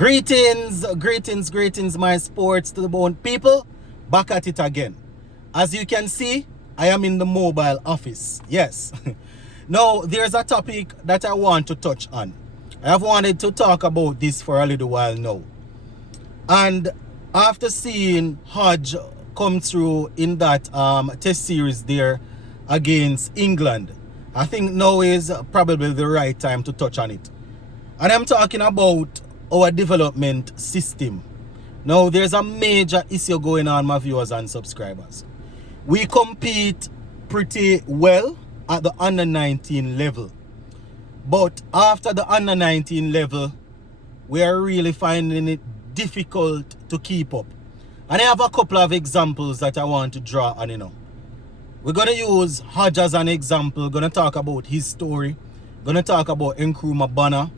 Greetings, my sports to the bone people. Back at it again. As you can see, I am in the mobile office. Yes. Now, there's a topic that I want to touch on. I have wanted to talk about this for a little while now. And after seeing Hodge come through in that test series there against England, I think now is probably the right time to touch on it. And I'm talking about our development system. Now, there's a major issue going on, my viewers and subscribers. We compete pretty well at the under 19 level. But after the under 19 level, we are really finding it difficult to keep up. And I have a couple of examples that I want to draw on, We're going to use Hodge as an example. Going to talk about his story. Going to talk about Nkrumah Banner.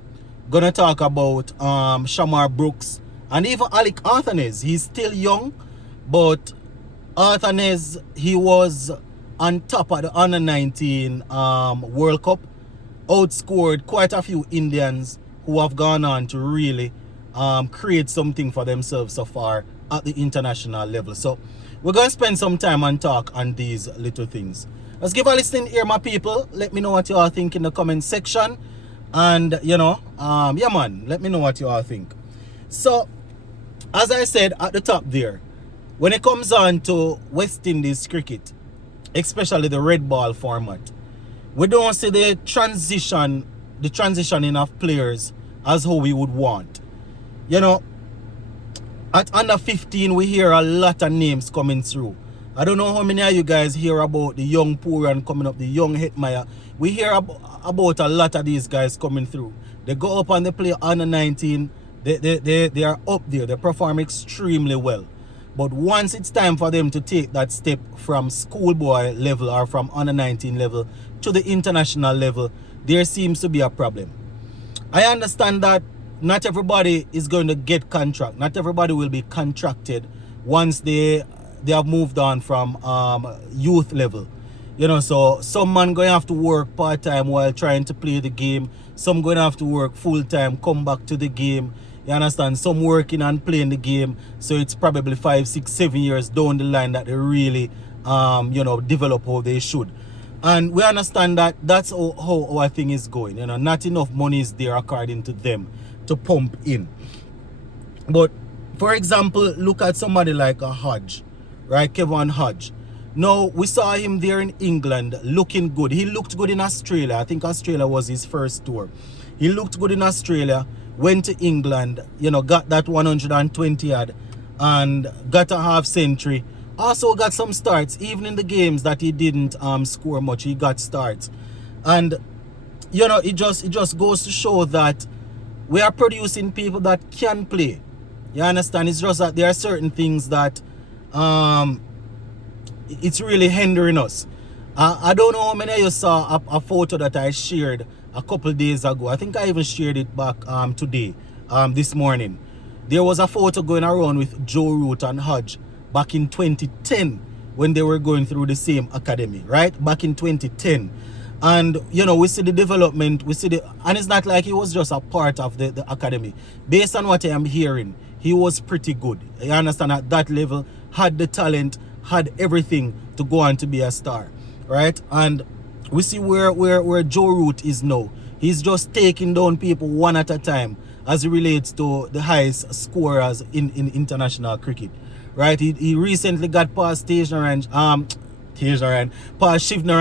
Going to talk about Shamar Brooks. And even Alec Arthanez. He's still young. But Arthanez, he was on top of the under 19 World Cup. Outscored quite a few Indians who have gone on to really create something for themselves so far at the international level. So we're going to spend some time and talk on these little things. Let's give a listening here, my people. Let me know what you all think in the comment section. And, yeah, man, let me know what you all think. So, as I said at the top there, when it comes on to West Indies cricket, especially the red ball format, we don't see the transitioning of players as how we would want. At under 15, we hear a lot of names coming through. I don't know how many of you guys hear about the young Pooran coming up, the young Hetmeyer. We hear about a lot of these guys coming through. They go up and they play under 19. They are up there. They perform extremely well. But once it's time for them to take that step from schoolboy level or from under 19 level to the international level, there seems to be a problem. I understand that not everybody is going to get contract. Not everybody will be contracted once they have moved on from youth level. So some man going to have to work part-time while trying to play the game. Some going to have to work full-time, come back to the game. You understand? Some working and playing the game. So it's probably 5, 6, 7 years down the line that they really, develop how they should. And we understand that that's how our thing is going. Not enough money is there according to them to pump in. But, for example, look at somebody like a Hodge, right? Kevin Hodge. Now, we saw him there in England looking good. He looked good in Australia. I think Australia was his first tour. He looked good in Australia, went to England, got that 120 odd and got a half century. Also got some starts, even in the games that he didn't score much, he got starts. And, it just goes to show that we are producing people that can play. You understand? It's just that there are certain things that it's really hindering us. I don't know how many of you saw a photo that I shared a couple days ago. I think I even shared it back today, this morning. There was a photo going around with Joe Root and Hodge back in 2010 when they were going through the same academy, right? Back in 2010. And, we see the development, and it's not like he was just a part of the academy. Based on what I am hearing, he was pretty good. You understand, at that level, had the talent, had everything to go on to be a star, right? And we see where Joe Root is now. He's just taking down people one at a time as it relates to the highest scorers in international cricket, right? He recently got past past Shivner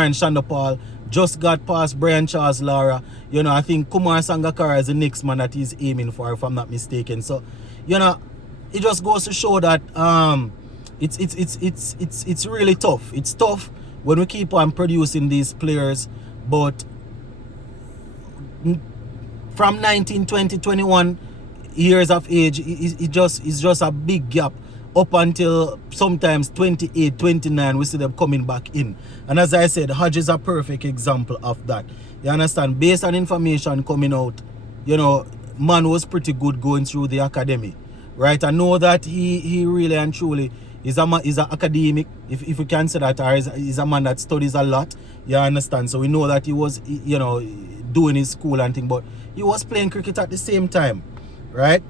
and Shandapal, just got past Brian Charles Lara. I think Kumar Sangakkara is the next man that he's aiming for, if I'm not mistaken. So, it just goes to show that it's really tough. It's tough when we keep on producing these players, but from 19, 20, 21 years of age, it's just a big gap up until sometimes 28, 29, we see them coming back in. And as I said, Hodge is a perfect example of that. You understand? Based on information coming out, man was pretty good going through the academy, right? I know that he really and truly is an academic, if you can say that, or is a man that studies a lot. You understand? So we know that he was, doing his school and thing, but he was playing cricket at the same time, right?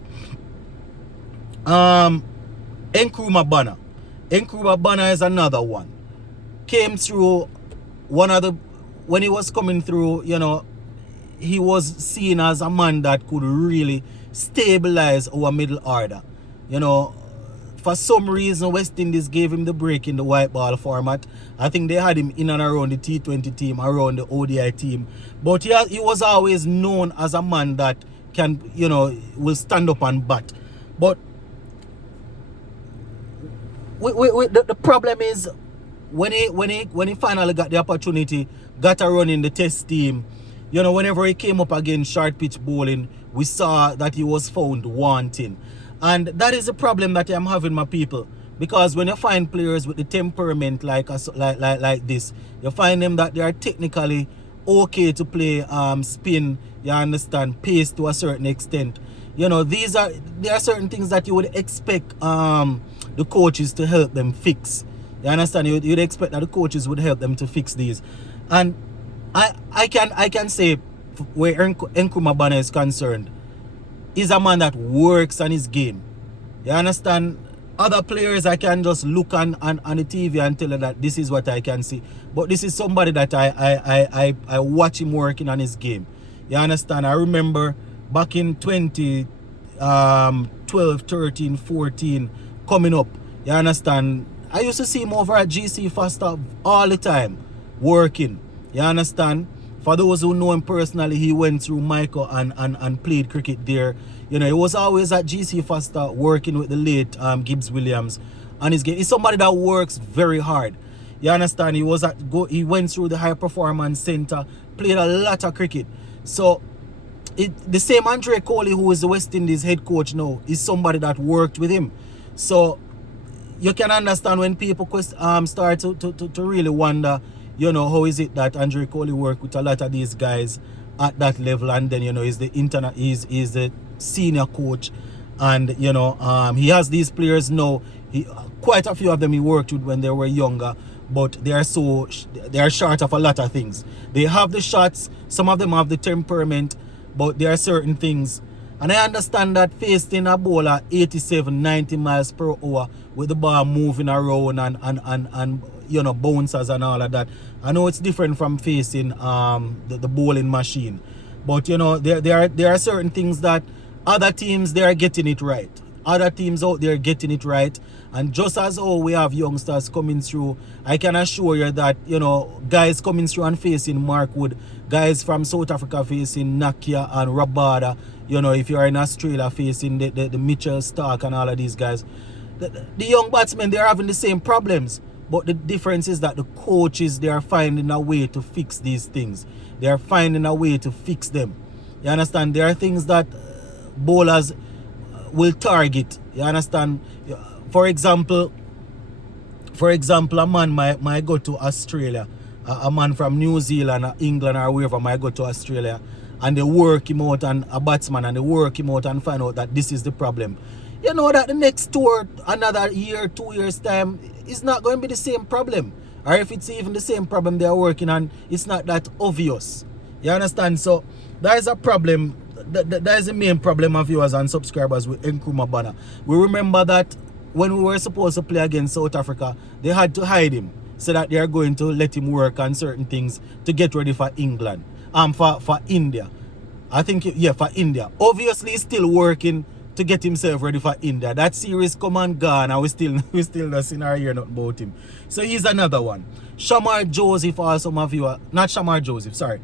Um, Nkrumah Banner. Nkrumah Banner is another one. Came through one of the, when he was coming through, you know, he was seen as a man that could really stabilize our middle order. You know, for some reason, West Indies gave him the break in the white ball format. I think they had him in and around the T20 team, around the ODI team. But he was always known as a man that can, you know, will stand up and bat. But the problem is when he finally got the opportunity, got a run in the test team, you know, whenever he came up against short pitch bowling, we saw that he was found wanting. And that is the problem that I'm having, my people. Because when you find players with the temperament like this, you find them that they are technically okay to play spin, you understand, pace to a certain extent. You know, there are certain things that you would expect the coaches to help them fix. You understand? You'd expect that the coaches would help them to fix these. And I can say, where Nkrumah Banner is concerned, he's a man that works on his game. You understand? Other players, I can just look on the TV and tell you that this is what I can see. But this is somebody that I watch him working on his game. You understand? I remember back in 2012, 13, 14, coming up. You understand? I used to see him over at GC Foster all the time, working. You understand? For those who know him personally, he went through Michael and played cricket there. You know, he was always at GC Foster working with the late Gibbs Williams on his game. He's somebody that works very hard. You understand? He went through the High Performance Center, played a lot of cricket. So the same Andre Coley, who is the West Indies head coach now, is somebody that worked with him. So you can understand when people start to really wonder, you know, how is it that Andre Coley worked with a lot of these guys at that level, and then, you know, he's the senior coach, and, you know, he has these players now. Quite a few of them he worked with when they were younger, but they are short of a lot of things. They have the shots, some of them have the temperament, but there are certain things. And I understand that facing a bowler 87, 90 miles per hour with the ball moving around and you know, bouncers and all of that, I know it's different from facing the bowling machine. But, you know, there are certain things that other teams, they are getting it right. Other teams out there getting it right. And just as how we have youngsters coming through, I can assure you that, you know, guys coming through and facing Markwood, guys from South Africa facing Nakia and Rabada, you know, if you are in Australia facing the Mitchell Stark and all of these guys, the young batsmen, they're having the same problems. But the difference is that the coaches, they are finding a way to fix these things. They are finding a way to fix them. You understand? There are things that bowlers will target. You understand? For example, a man might go to Australia. A man from New Zealand, England, or wherever might go to Australia, and they work him out, and a batsman, and they work him out and find out that this is the problem. You know that the next tour, another year, 2 years time, it's not going to be the same problem. Or if it's even the same problem they are working on, it's not that obvious. You understand? So that is a problem. That is the main problem of viewers and subscribers with Nkrumah Banner. We remember that when we were supposed to play against South Africa, they had to hide him so that they are going to let him work on certain things to get ready for England. For India. I think, yeah, for India. Obviously, he's still working to get himself ready for India. That series come and gone, and we still not seeing or hear nothing about him. So he's another one. Shamar Joseph, also my viewer. Not Shamar Joseph, sorry.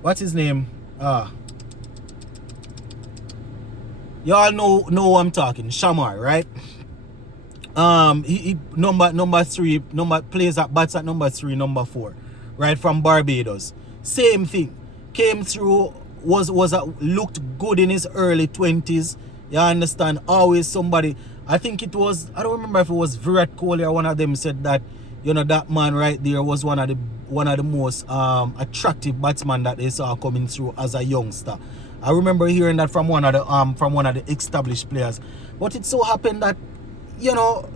What's his name? You all know who I'm talking. Shamar, right? He number 3, plays at bats at number 3, number 4, right, from Barbados. Same thing. Came through, looked good in his early 20s. You understand? Always somebody. I think it was, I don't remember if it was Virat Kohli or one of them said that, you know, that man right there was one of the most attractive batsmen that they saw coming through as a youngster. I remember hearing that from one of the established players. But it so happened that, you know,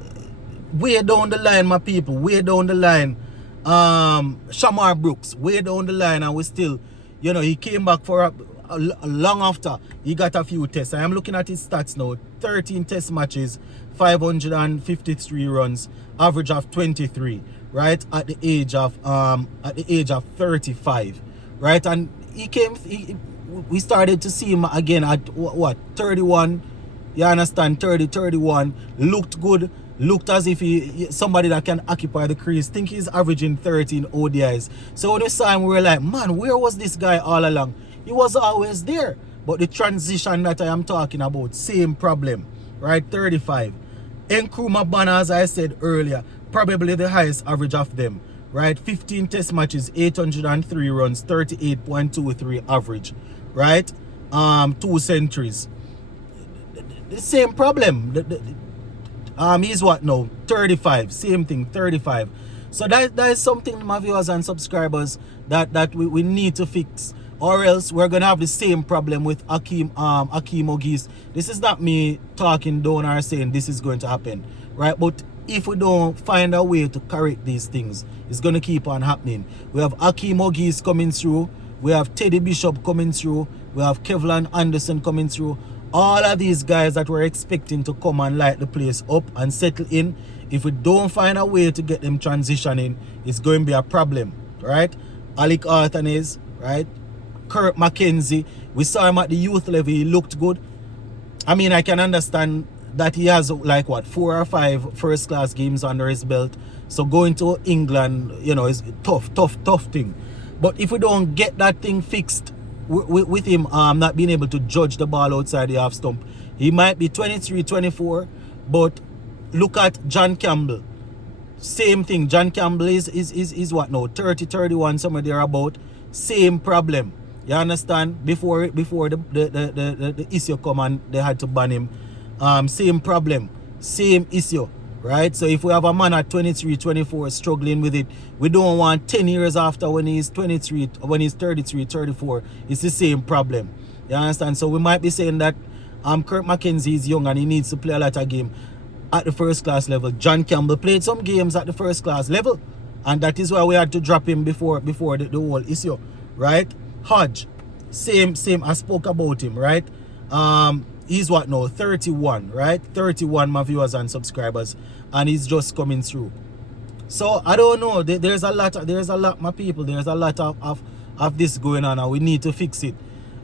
way down the line, my people, way down the line, Shamar Brooks, way down the line, and we still, you know, he came back for long after he got a few tests. I am looking at his stats now. 13 test matches, 553 runs, average of 23, right? At the age of 35, right? And we started to see him again at what 31. You understand? 30, 31. Looked good. Looked as if he somebody that can occupy the crease. Think he's averaging 13 ODIs. So when we saw him, we were like, man, where was this guy all along? He was always there. But the transition that I am talking about, same problem, right? 35. Nkrumah Banner, as I said earlier, probably the highest average of them, right? 15 test matches, 803 runs, 38.23 average, right? 2 centuries. The same problem. He's what now? 35. Same thing, 35. So that is something, my viewers and subscribers, that we need to fix. Or else we're gonna have the same problem with Hakeem Ogis. This is not me talking down or saying this is going to happen, right? But if we don't find a way to correct these things, it's gonna keep on happening. We have Hakeem Ogis coming through, we have Teddy Bishop coming through, we have Kevlin Anderson coming through. All of these guys that we're expecting to come and light the place up and settle in, if we don't find a way to get them transitioning, it's going to be a problem, right? Alec Arthanes, right? Kurt McKenzie, we saw him at the youth level, he looked good. I mean, I can understand that he has like what, 4 or 5 first class games under his belt. So going to England, you know, is tough thing. But if we don't get that thing fixed with him not being able to judge the ball outside the half stump, he might be 23, 24, but look at John Campbell. Same thing. John Campbell is what now? 30, 31, somewhere there about. Same problem. You understand? Before the issue come and they had to ban him. Same problem. Same issue. Right? So if we have a man at 23, 24 struggling with it, we don't want 10 years after when he's 23, when he's 33, 34, it's the same problem. You understand? So we might be saying that Kurt McKenzie is young and he needs to play a lot of games at the first class level. John Campbell played some games at the first class level, and that is why we had to drop him before the whole issue. Right? Hodge, same. I spoke about him, right? He's what now? 31, right? 31, my viewers and subscribers, and he's just coming through. So I don't know. There's a lot, my people. There's a lot of this going on, and we need to fix it.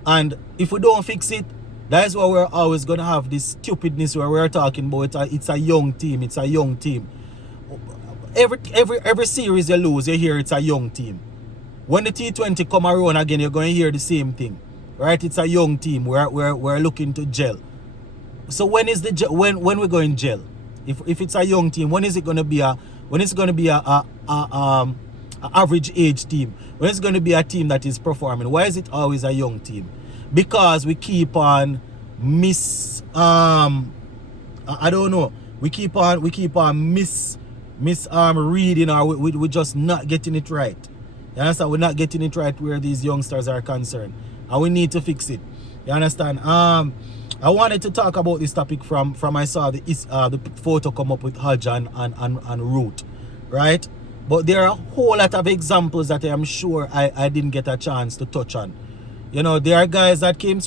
And if we don't fix it, that's why we're always gonna have this stupidness where we're talking about it's a young team. It's a young team. Every series you lose, you hear it's a young team. When the T20 come around again, you're going to hear the same thing, right? It's a young team. We're looking to gel. So when is the when we're going gel? If it's a young team, when is it going to be a average age team? When is it going to be a team that is performing? Why is it always a young team? Because we keep on I don't know. We keep on reading, or we're just not getting it right. You understand? We're not getting it right where these youngsters are concerned, and we need to fix it. You understand? I wanted to talk about this topic from I saw the photo come up with Hodge and Root, right? But there are a whole lot of examples that I am sure I didn't get a chance to touch on. You know, there are guys that came